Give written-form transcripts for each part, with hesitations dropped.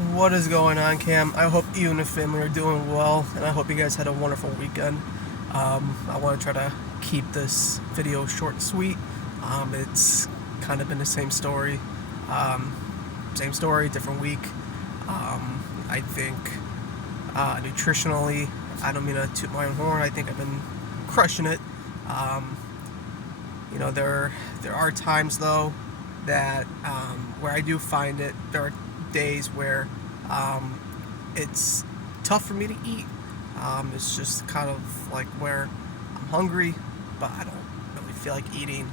What is going on, Cam? I hope you and the family are doing well, and I hope you guys had a wonderful weekend. I want to try to keep this video short and sweet. It's kind of been the same story, different week. I think nutritionally, I don't mean to toot my own horn. I think I've been crushing it. Um, there are times though that where I do find it. There are days where it's tough for me to eat. It's just kind of like where I'm hungry, but I don't really feel like eating,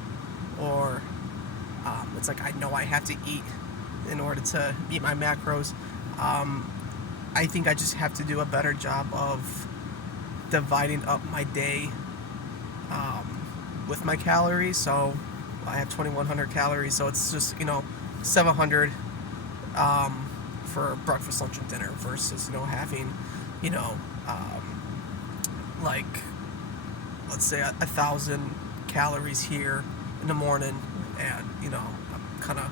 or it's like I know I have to eat in order to meet my macros. Um, I think I just have to do a better job of dividing up my day with my calories. So I have 2,100 calories, so it's just 700 for breakfast, lunch, and dinner versus having you know like, let's say 1,000 calories here in the morning, and I'm kind of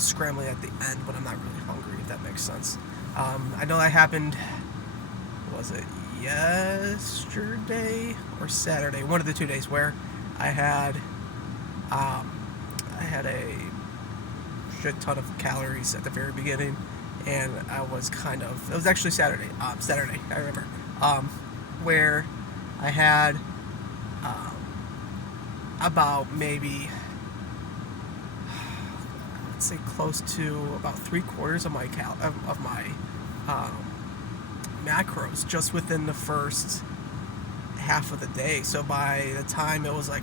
scrambling at the end when I'm not really hungry, if that makes sense. I know that happened. Was it yesterday or Saturday? One of the 2 days where I had um, I had a shit ton of calories at the very beginning, and I was it was actually Saturday. Saturday, I remember, where I had um, about maybe, let's say, close to about 3/4 of my um, macros just within the first half of the day. So by the time it was like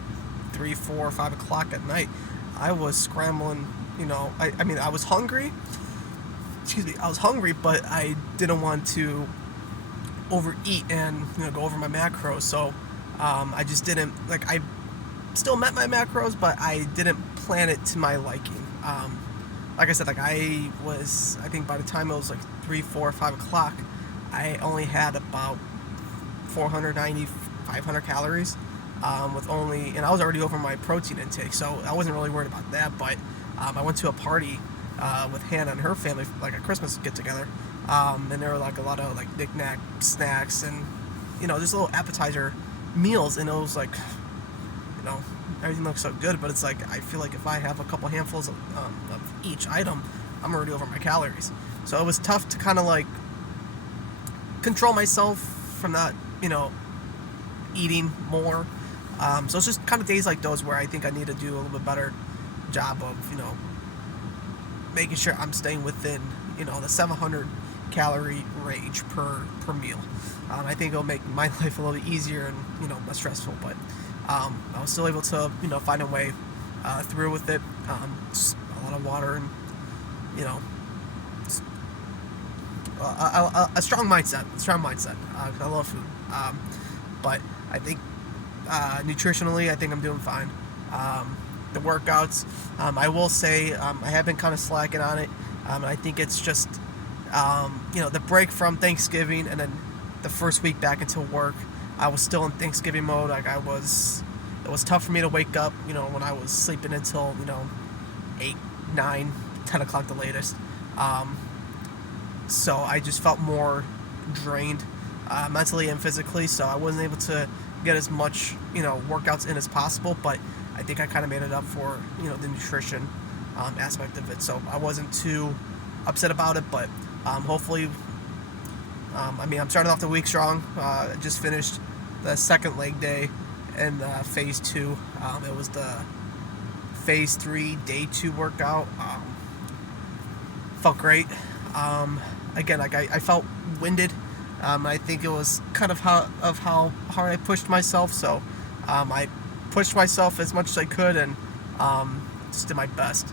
3, 4, 5 o'clock at night, I was scrambling. I mean, I was hungry. Excuse me, I was hungry, but I didn't want to overeat and go over my macros. So I just didn't like. I still met my macros, but I didn't plan it to my liking. Like I said, I think by the time it was like 3, 4, 5 o'clock, I only had about 490, 500 calories, and I was already over my protein intake, so I wasn't really worried about that. But I went to a party with Hannah and her family, like a Christmas get together, and there were like a lot of like knick-knack snacks and just little appetizer meals, and it was like, everything looks so good, but it's like I feel like if I have a couple handfuls of each item, I'm already over my calories. So it was tough to kind of like control myself from not, eating more. So it's just kind of days like those where I think I need to do a little bit better job of, making sure I'm staying within, the 700 calorie range per meal. I think it'll make my life a little bit easier and, less stressful. But I was still able to, find a way through with it. Just a lot of water and, you know, a strong mindset. I love food. But I think nutritionally, I think I'm doing fine. The workouts, I will say, I have been kind of slacking on it. I think it's just, the break from Thanksgiving and then the first week back into work. I was still in Thanksgiving mode. It was tough for me to wake up, when I was sleeping until, 8, 9, 10 o'clock the latest. So I just felt more drained, mentally and physically. So I wasn't able to get as much, workouts in as possible. But I think I kind of made it up for, the nutrition aspect of it. So I wasn't too upset about it. But hopefully, I'm starting off the week strong. I just finished the second leg day in phase 2. It was the phase 3 day 2 workout. Felt great. Again, I felt winded. I think it was kind of how hard I pushed myself. So I pushed myself as much as I could, and just did my best.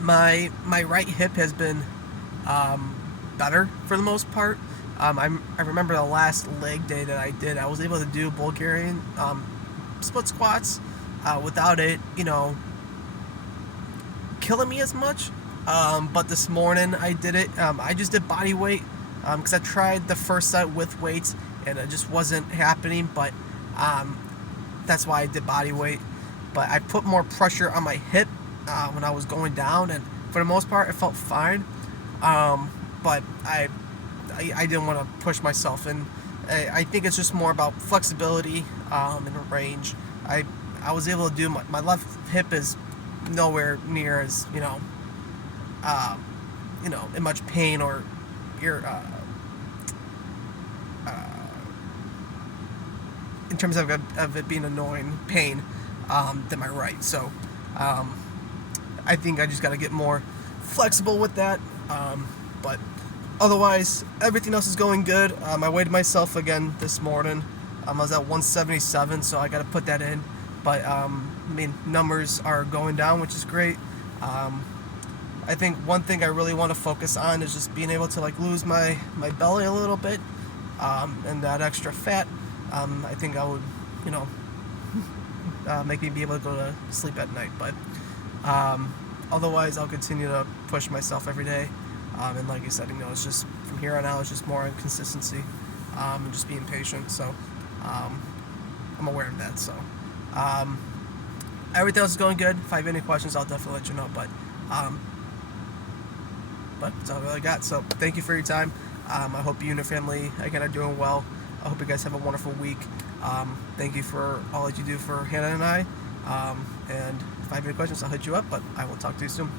My right hip has been better for the most part. I remember the last leg day that I did, I was able to do Bulgarian split squats without it, killing me as much. But this morning I did it. I just did body weight because I tried the first set with weights and it just wasn't happening. But that's why I did body weight. But I put more pressure on my hip when I was going down, and for the most part, it felt fine. But I didn't want to push myself, and I think it's just more about flexibility and range. I was able to do my left hip is nowhere near as in much pain or ir- in terms of it being annoying pain than my right. So I think I just got to get more flexible with that. But otherwise, everything else is going good. I weighed myself again this morning. I was at 177, so I got to put that in. But numbers are going down, which is great. I think one thing I really want to focus on is just being able to lose my belly a little bit, and that extra fat. I think I would, make me be able to go to sleep at night. But otherwise, I'll continue to push myself every day. And like you said, it's just from here on out, it's just more consistency and just being patient. So I'm aware of that. So everything else is going good. If I have any questions, I'll definitely let you know. But that's all I really got. So thank you for your time. I hope you and your family again are doing well. I hope you guys have a wonderful week. Thank you for all that you do for Hannah and I. And if I have any questions, I'll hit you up. But I will talk to you soon.